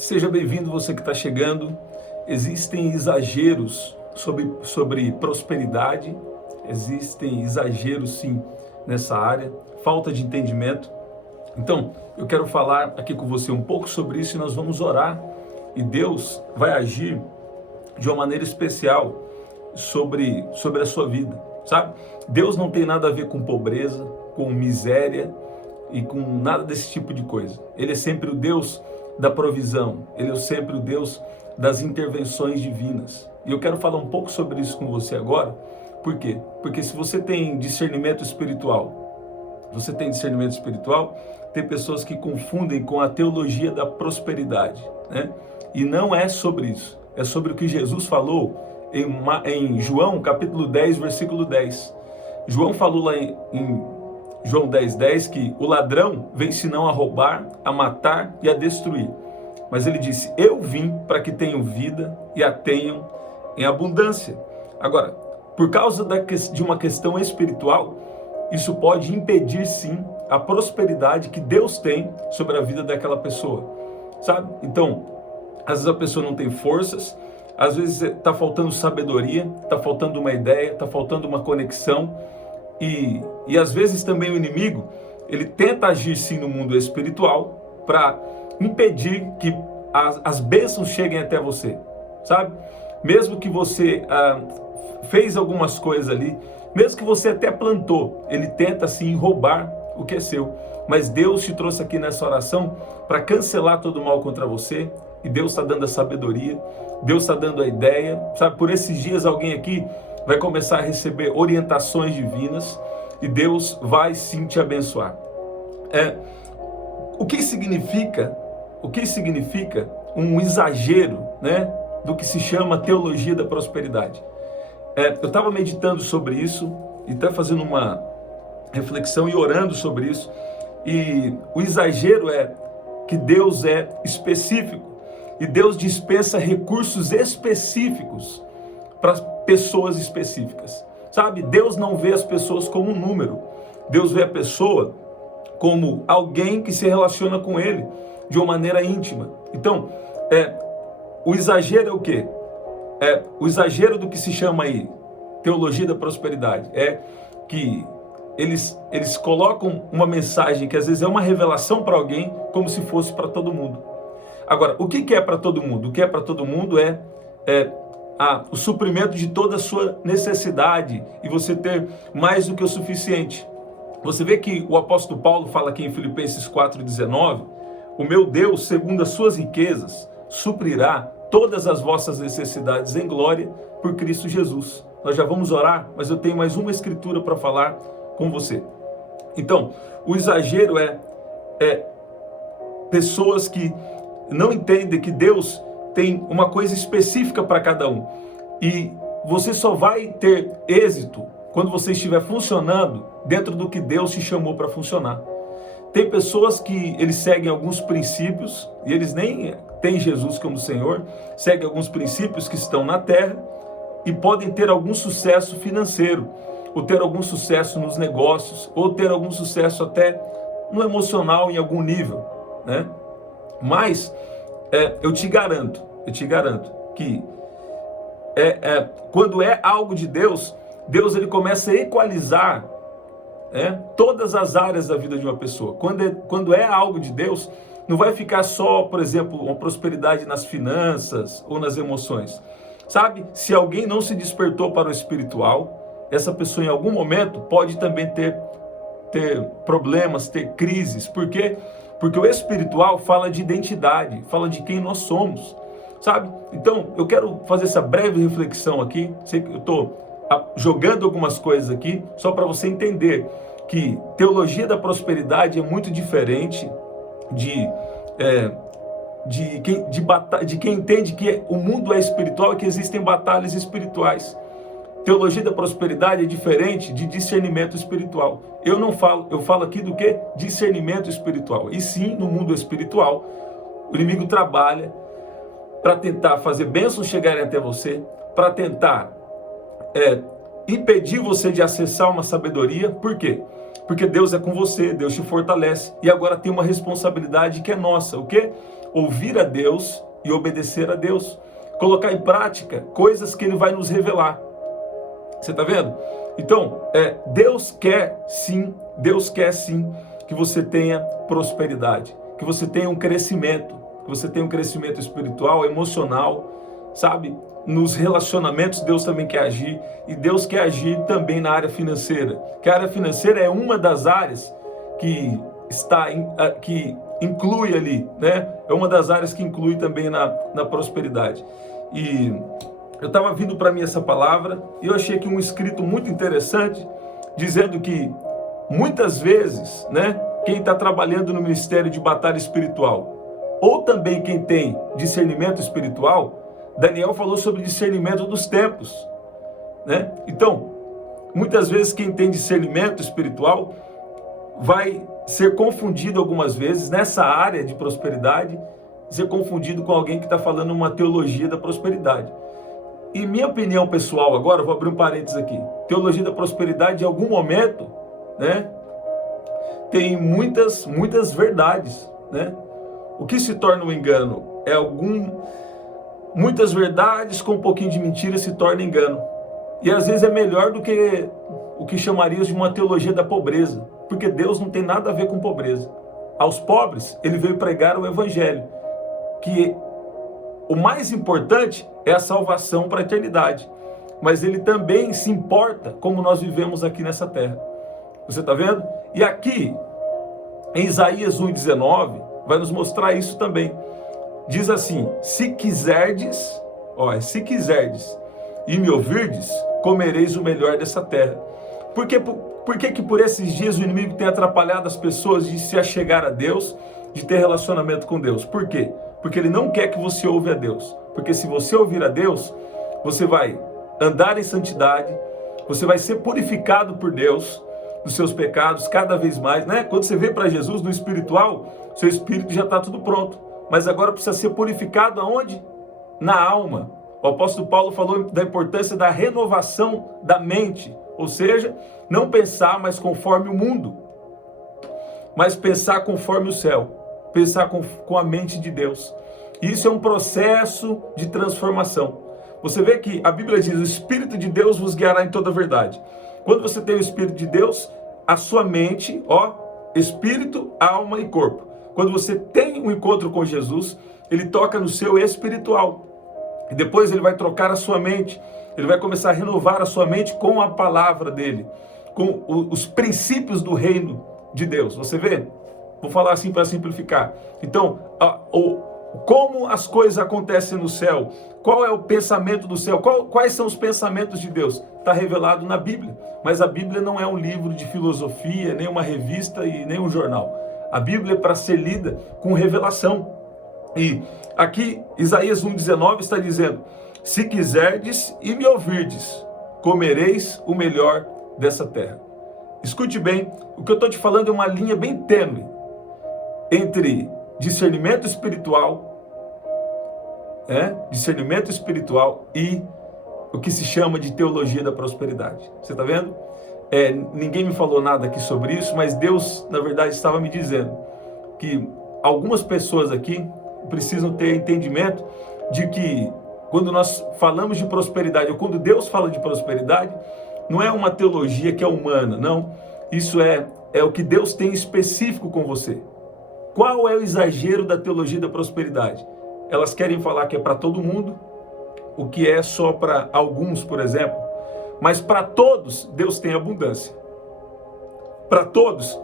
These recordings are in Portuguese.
Seja bem-vindo você que está chegando. Existem exageros sobre prosperidade, existem exageros sim nessa área, falta de entendimento. Então, eu quero falar aqui com você um pouco sobre isso e nós vamos orar. E Deus vai agir de uma maneira especial sobre a sua vida, sabe? Deus não tem nada a ver com pobreza, com miséria e com nada desse tipo de coisa. Ele é sempre o Deus da provisão, Ele é sempre o Deus das intervenções divinas. E eu quero falar um pouco sobre isso com você agora. Por quê? Porque se você tem discernimento espiritual, tem pessoas que confundem com a teologia teologia né? E não é sobre isso. É sobre o que Jesus falou em João capítulo 10, versículo 10. João falou lá em João 10:10 que o ladrão vem senão a roubar, a matar e a destruir. Mas ele disse, eu vim para que tenham vida e a tenham em abundância. Agora, por causa de uma questão espiritual, isso pode impedir sim a prosperidade que Deus tem sobre a vida daquela pessoa, sabe? Então, às vezes a pessoa não tem forças, às vezes está faltando sabedoria, está faltando uma ideia, está faltando uma conexão. E às vezes também o inimigo, ele tenta agir sim no mundo espiritual para impedir que as bênçãos cheguem até você, sabe? Mesmo que você fez algumas coisas ali, mesmo que você até plantou, ele tenta sim roubar o que é seu. Mas Deus te trouxe aqui nessa oração para cancelar todo o mal contra você. E Deus está dando a sabedoria, Deus está dando a ideia, sabe? Por esses dias alguém aqui vai começar a receber orientações divinas e Deus vai sim te abençoar. O que significa um exagero, né, do que se chama teologia da prosperidade? Eu estava meditando sobre isso e até fazendo uma reflexão e orando sobre isso. E o exagero é que Deus é específico e Deus dispensa recursos específicos para pessoas específicas, sabe? Deus não vê as pessoas como um número. Deus vê a pessoa como alguém que se relaciona com Ele de uma maneira íntima. Então, o exagero é o quê? O exagero do que se chama aí teologia da prosperidade é que eles colocam uma mensagem que às vezes é uma revelação para alguém como se fosse para todo mundo. Agora, o que é para todo mundo? O que é para todo mundo é o suprimento de toda a sua necessidade e você ter mais do que o suficiente. Você vê que o apóstolo Paulo fala aqui em Filipenses 4:19, o meu Deus, segundo as suas riquezas, suprirá todas as vossas necessidades em glória por Cristo Jesus. Nós já vamos orar, mas eu tenho mais uma escritura para falar com você. Então, o exagero é pessoas que não entendem que Deus tem uma coisa específica para cada um. E você só vai ter êxito quando você estiver funcionando dentro do que Deus te chamou para funcionar. Tem pessoas que eles seguem alguns princípios, e eles nem têm Jesus como Senhor, seguem alguns princípios que estão na terra, e podem ter algum sucesso financeiro, ou ter algum sucesso nos negócios, ou ter algum sucesso até no emocional em algum nível, né? Mas eu te garanto que quando é algo de Deus, Deus ele começa a equalizar todas as áreas da vida de uma pessoa. Quando é algo de Deus, não vai ficar só, por exemplo, uma prosperidade nas finanças ou nas emoções. Sabe, se alguém não se despertou para o espiritual, essa pessoa em algum momento pode também ter problemas, ter crises. Por quê? Porque o espiritual fala de identidade, fala de quem nós somos, sabe? Então, eu quero fazer essa breve reflexão aqui. Sei que eu estou jogando algumas coisas aqui, só para você entender que teologia da prosperidade é muito diferente de quem entende que o mundo é espiritual e que existem batalhas espirituais. Teologia da prosperidade é diferente de discernimento espiritual. Eu falo aqui do que? Discernimento espiritual. E sim, no mundo espiritual, o inimigo trabalha para tentar fazer bênçãos chegarem até você, para tentar impedir você de acessar uma sabedoria. Por quê? Porque Deus é com você, Deus te fortalece. E agora tem uma responsabilidade que é nossa. O quê? ouvir a Deus e obedecer a Deus. Colocar em prática coisas que Ele vai nos revelar. Você está vendo? Então, Deus quer sim que você tenha prosperidade, que você tenha um crescimento, espiritual, emocional, sabe? Nos relacionamentos Deus também quer agir, e Deus quer agir também na área financeira, que a área financeira é uma das áreas que inclui ali, né? É uma das áreas que inclui também na prosperidade. E eu estava vindo para mim essa palavra e eu achei aqui um escrito muito interessante, dizendo que muitas vezes, né, quem está trabalhando no ministério de batalha espiritual, ou também quem tem discernimento espiritual, Daniel falou sobre discernimento dos tempos, né? Então, muitas vezes quem tem discernimento espiritual vai ser confundido algumas vezes nessa área de prosperidade, ser confundido com alguém que está falando uma teologia da prosperidade. E minha opinião pessoal agora, vou abrir um parênteses aqui, teologia da prosperidade em algum momento, né, tem muitas verdades, né? O que se torna um engano é muitas verdades com um pouquinho de mentira se torna engano. E às vezes é melhor do que o que chamaríamos de uma teologia da pobreza, porque Deus não tem nada a ver com pobreza. Aos pobres, Ele veio pregar o Evangelho, que o mais importante é a salvação para a eternidade, mas Ele também se importa como nós vivemos aqui nessa terra. Você está vendo? E aqui, em Isaías 1,19, vai nos mostrar isso também. Diz assim: se quiserdes e me ouvirdes, comereis o melhor dessa terra. Por que que por esses dias o inimigo tem atrapalhado as pessoas de se achegar a Deus, de ter relacionamento com Deus? Por quê? Porque ele não quer que você ouve a Deus. Porque se você ouvir a Deus, você vai andar em santidade, você vai ser purificado por Deus dos seus pecados cada vez mais, né? Quando você vem para Jesus no espiritual, seu espírito já está tudo pronto. Mas agora precisa ser purificado aonde? Na alma. O apóstolo Paulo falou da importância da renovação da mente. Ou seja, não pensar mais conforme o mundo, mas pensar conforme o céu. Pensar com a mente de Deus. Isso é um processo de transformação. Você vê que a Bíblia diz: o Espírito de Deus vos guiará em toda a verdade. Quando você tem o Espírito de Deus, a sua mente, espírito, alma e corpo. Quando você tem um encontro com Jesus, Ele toca no seu espiritual. E depois Ele vai trocar a sua mente. Ele vai começar a renovar a sua mente com a palavra dEle, com os princípios do reino de Deus. Você vê? Vou falar assim para simplificar. Então, como as coisas acontecem no céu, qual é o pensamento do céu, quais são os pensamentos de Deus, está revelado na Bíblia. Mas a Bíblia não é um livro de filosofia, nem uma revista e nem um jornal. A Bíblia é para ser lida com revelação. E aqui Isaías 1,19 está dizendo: se quiserdes e me ouvirdes, comereis o melhor dessa terra. Escute bem, o que eu estou te falando é uma linha bem tênue entre discernimento espiritual e o que se chama de teologia da prosperidade. Você está vendo? Ninguém me falou nada aqui sobre isso, mas Deus, na verdade, estava me dizendo que algumas pessoas aqui precisam ter entendimento de que quando nós falamos de prosperidade, ou quando Deus fala de prosperidade, não é uma teologia que é humana, não. Isso é o que Deus tem específico com você. Qual é o exagero da teologia da prosperidade? Elas querem falar que é para todo mundo, o que é só para alguns, por exemplo. Mas para todos, Deus tem abundância. Para todos,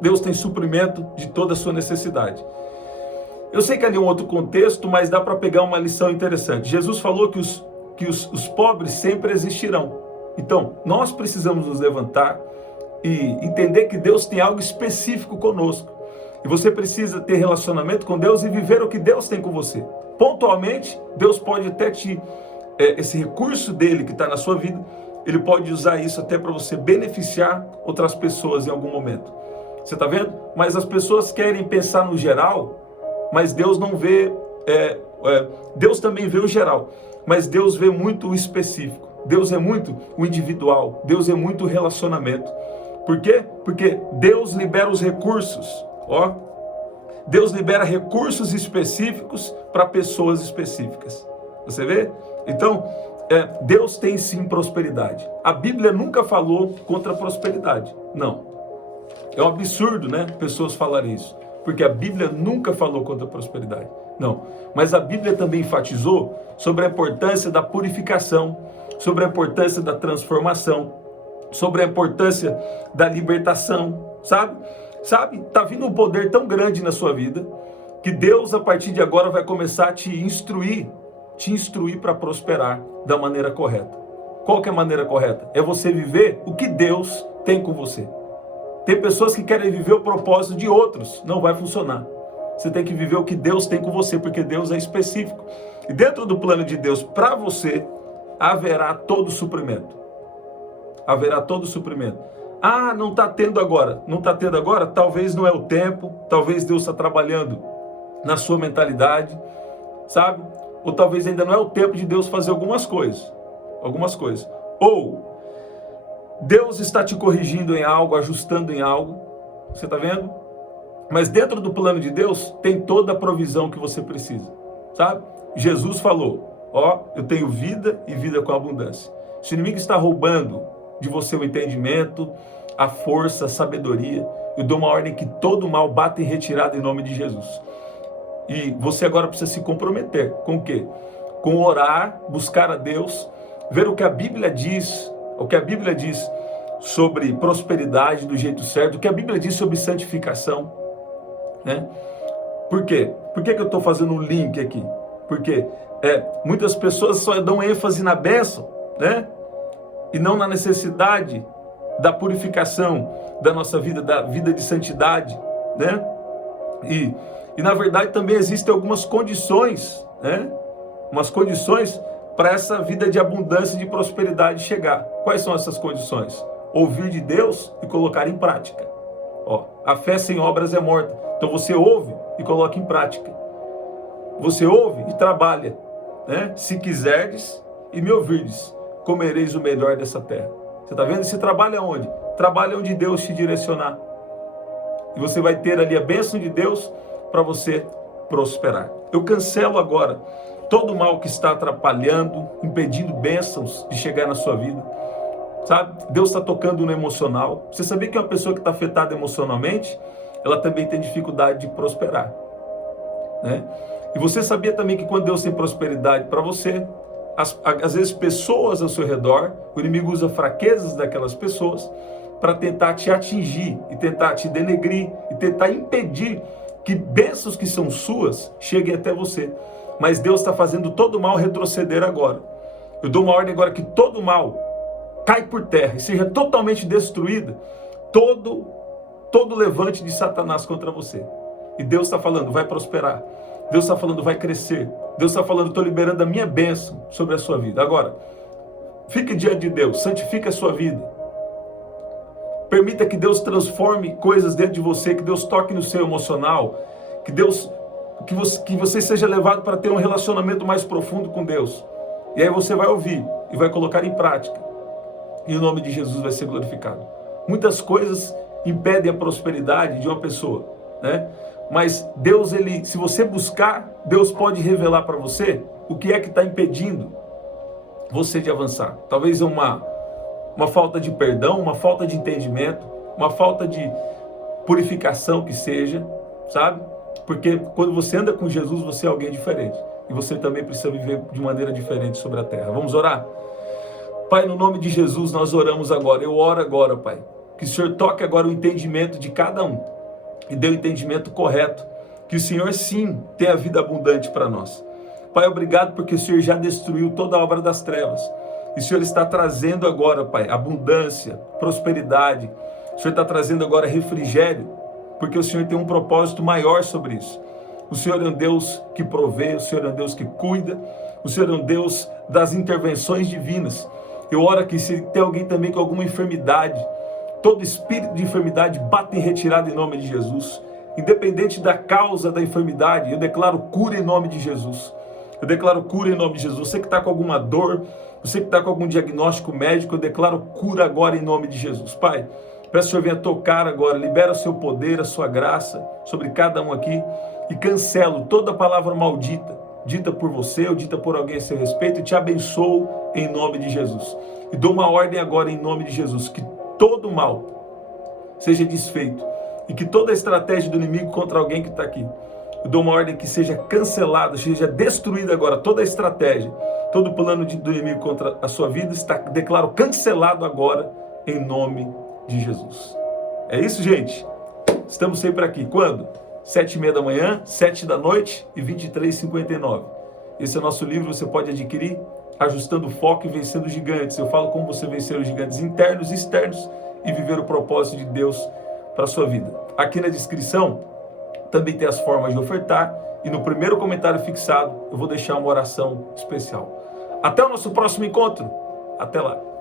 Deus tem suprimento de toda a sua necessidade. Eu sei que ali é um outro contexto, mas dá para pegar uma lição interessante. Jesus falou que os pobres sempre existirão. Então, nós precisamos nos levantar e entender que Deus tem algo específico conosco. E você precisa ter relacionamento com Deus e viver o que Deus tem com você. Pontualmente, Deus pode até esse recurso dele que está na sua vida, ele pode usar isso até para você beneficiar outras pessoas em algum momento. Você está vendo? Mas as pessoas querem pensar no geral, mas Deus não vê, Deus também vê o geral, mas Deus vê muito o específico. Deus é muito o individual, Deus é muito o relacionamento. Por quê? Porque Deus libera os recursos, Deus libera recursos específicos para pessoas específicas. Você vê? Então, Deus tem sim prosperidade. A Bíblia nunca falou contra a prosperidade. Não. É um absurdo, né? Pessoas falarem isso. Porque a Bíblia nunca falou contra a prosperidade. Não. Mas a Bíblia também enfatizou sobre a importância da purificação, sobre a importância da transformação, sobre a importância da libertação, sabe? Tá vindo um poder tão grande na sua vida que Deus, a partir de agora, vai começar a te instruir para prosperar da maneira correta. Qual que é a maneira correta? É você viver o que Deus tem com você. Tem pessoas que querem viver o propósito de outros, não vai funcionar. Você tem que viver o que Deus tem com você, porque Deus é específico. E dentro do plano de Deus para você, haverá todo o suprimento. Haverá todo o suprimento. Ah, não está tendo agora. Não está tendo agora? Talvez não é o tempo, talvez Deus está trabalhando na sua mentalidade, sabe? Ou talvez ainda não é o tempo de Deus fazer algumas coisas. Ou Deus está te corrigindo em algo, ajustando em algo. Você está vendo? Mas dentro do plano de Deus tem toda a provisão que você precisa, sabe? Jesus falou, eu tenho vida e vida com abundância. Se o inimigo está roubando de você o entendimento, a força, a sabedoria, eu dou uma ordem que todo mal bata em retirada em nome de Jesus. E você agora precisa se comprometer. Com o quê? Com orar, buscar a Deus, ver o que a Bíblia diz, sobre prosperidade do jeito certo, o que a Bíblia diz sobre santificação, né? Por quê? Por que eu estou fazendo um link aqui? Porque muitas pessoas só dão ênfase na bênção, né? E não na necessidade da purificação da nossa vida, da vida de santidade, né? E na verdade também existem algumas condições, né? Umas condições para essa vida de abundância e de prosperidade chegar. Quais são essas condições? Ouvir de Deus e colocar em prática. A fé sem obras é morta. Então você ouve e coloca em prática. Você ouve e trabalha, né? Se quiserdes e me ouvirdes, comereis o melhor dessa terra. Você está vendo? Você trabalha onde? Trabalha onde Deus te direcionar. E você vai ter ali a bênção de Deus para você prosperar. Eu cancelo agora todo o mal que está atrapalhando, impedindo bênçãos de chegar na sua vida. Sabe? Deus está tocando no emocional. Você sabia que uma pessoa que está afetada emocionalmente, ela também tem dificuldade de prosperar, né? E você sabia também que quando Deus tem prosperidade para você, às vezes pessoas ao seu redor, o inimigo usa fraquezas daquelas pessoas para tentar te atingir e tentar te denegrir e tentar impedir que bênçãos que são suas cheguem até você. Mas Deus está fazendo todo o mal retroceder agora. Eu dou uma ordem agora que todo o mal cai por terra e seja totalmente destruída, todo levante de Satanás contra você. E Deus está falando, vai prosperar. Deus está falando, vai crescer. Deus está falando, estou liberando a minha bênção sobre a sua vida. Agora, fique diante de Deus, santifique a sua vida. Permita que Deus transforme coisas dentro de você, que Deus toque no seu emocional, que você seja levado para ter um relacionamento mais profundo com Deus. E aí você vai ouvir e vai colocar em prática. E o nome de Jesus vai ser glorificado. Muitas coisas impedem a prosperidade de uma pessoa, né? Mas Deus, se você buscar, Deus pode revelar para você o que é que está impedindo você de avançar. Talvez uma falta de perdão, uma falta de entendimento, uma falta de purificação que seja, sabe? Porque quando você anda com Jesus, você é alguém diferente. E você também precisa viver de maneira diferente sobre a terra. Vamos orar? Pai, no nome de Jesus, nós oramos agora. Eu oro agora, Pai. Que o Senhor toque agora o entendimento de cada um. E dê o entendimento correto. Que o Senhor, sim, tenha a vida abundante para nós. Pai, obrigado porque o Senhor já destruiu toda a obra das trevas. E o Senhor está trazendo agora, Pai, abundância, prosperidade. O Senhor está trazendo agora refrigério. Porque o Senhor tem um propósito maior sobre isso. O Senhor é um Deus que provê, o Senhor é um Deus que cuida, o Senhor é um Deus das intervenções divinas. Eu oro aqui, se tem alguém também com alguma enfermidade, todo espírito de enfermidade bate em retirada em nome de Jesus. Independente da causa da enfermidade, eu declaro cura em nome de Jesus. Eu declaro cura em nome de Jesus. Você que está com alguma dor, você que está com algum diagnóstico médico, eu declaro cura agora em nome de Jesus. Pai, Peço que o Senhor venha tocar agora, libera o seu poder, a sua graça sobre cada um aqui e cancelo toda palavra maldita, dita por você ou dita por alguém a seu respeito, e te abençoo em nome de Jesus. E dou uma ordem agora em nome de Jesus, que todo mal seja desfeito e que toda a estratégia do inimigo contra alguém que está aqui, eu dou uma ordem que seja cancelada, seja destruída agora, toda a estratégia, todo o plano do inimigo contra a sua vida está, declaro, cancelado agora em nome de Jesus. É isso, gente. Estamos sempre aqui. Quando? 7h30 da manhã, 7 da noite e 23h59. Esse é o nosso livro, você pode adquirir, Ajustando o Foco e Vencendo os Gigantes. Eu falo como você vencer os gigantes internos e externos e viver o propósito de Deus para a sua vida. Aqui na descrição também tem as formas de ofertar e no primeiro comentário fixado eu vou deixar uma oração especial. Até o nosso próximo encontro. Até lá.